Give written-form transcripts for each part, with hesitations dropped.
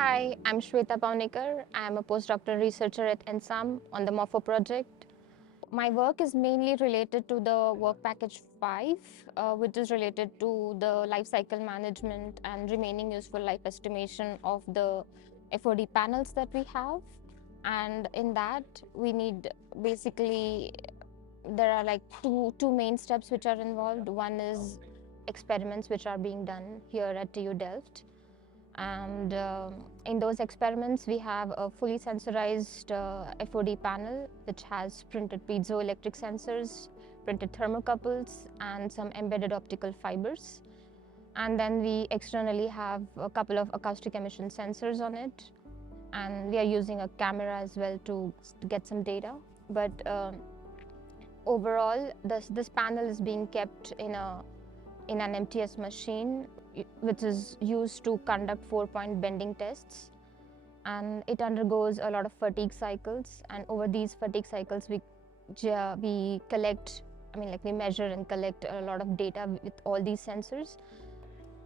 Hi, I'm Shweta Paunikar. I'm a postdoctoral researcher at ENSAM on the Morpho project. My work is mainly related to the work package 5, which is related to the life cycle management and remaining useful life estimation of the FOD panels that we have. And in that, we need basically, there are like two main steps which are involved. One is experiments which are being done here at TU Delft. And in those experiments, we have a fully sensorized FOD panel, which has printed piezoelectric sensors, printed thermocouples, and some embedded optical fibers. And then we externally have a couple of acoustic emission sensors on it. And we are using a camera as well to get some data. But overall, this panel is being kept in an MTS machine, which is used to conduct 4-point bending tests. And it undergoes a lot of fatigue cycles. And over these fatigue cycles, we collect, we measure and collect a lot of data with all these sensors.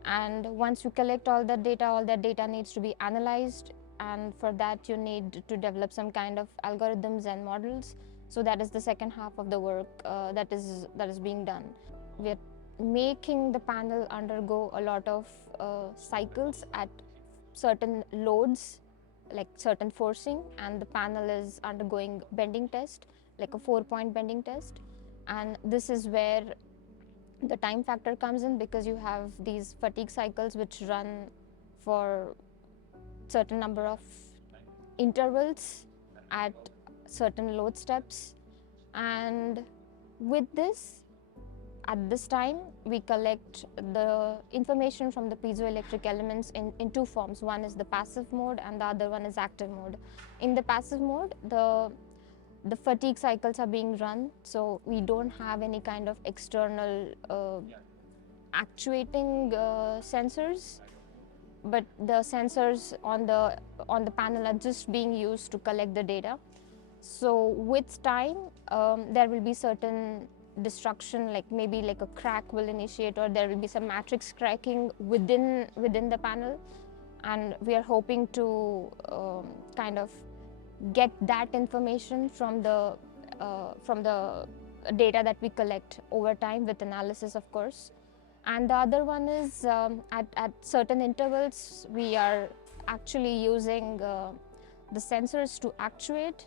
And once you collect all that data needs to be analyzed. And for that, you need to develop some kind of algorithms and models. So that is the second half of the work that is being done. We're making the panel undergo a lot of cycles at certain loads, like certain forcing, and the panel is undergoing bending test, like a 4-point bending test. And this is where the time factor comes in, because you have these fatigue cycles which run for certain number of intervals at certain load steps. And with this, at this time, we collect the information from the piezoelectric elements in two forms. One is the passive mode and the other one is active mode. In the passive mode, the fatigue cycles are being run, so we don't have any kind of external actuating sensors, but the sensors on the panel are just being used to collect the data. So with time, there will be certain destruction, like maybe like a crack will initiate, or there will be some matrix cracking within the panel. And we are hoping to kind of get that information from the data that we collect over time with analysis, of course. And the other one is at certain intervals, we are actually using the sensors to actuate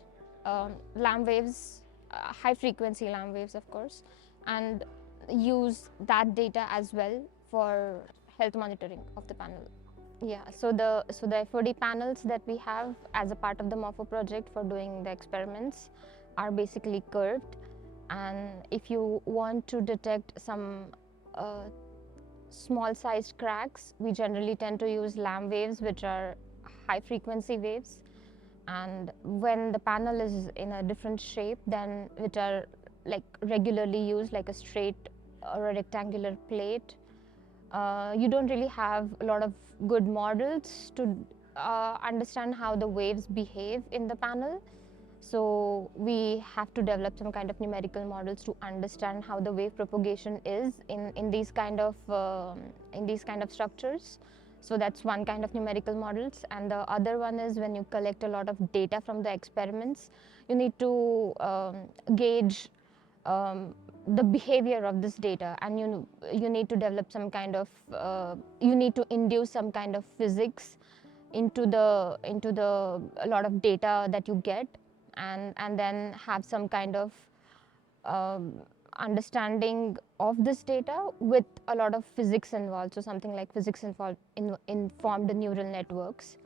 lamb waves, high frequency lamb waves, of course, and use that data as well for health monitoring of the panel. Yeah, so the FOD panels that we have as a part of the Morpho project for doing the experiments are basically curved. And if you want to detect some small sized cracks, we generally tend to use lamb waves, which are high frequency waves. And when the panel is in a different shape than which are like regularly used, like a straight or a rectangular plate, you don't really have a lot of good models to understand how the waves behave in the panel. So we have to develop some kind of numerical models to understand how the wave propagation is in these kind of structures. So that's one kind of numerical models. And the other one is when you collect a lot of data from the experiments, you need to gauge the behavior of this data, and you need to develop some kind of you need to induce some kind of physics into the a lot of data that you get, and then have some kind of understanding of this data with a lot of physics involved. So something like physics involved informed neural networks.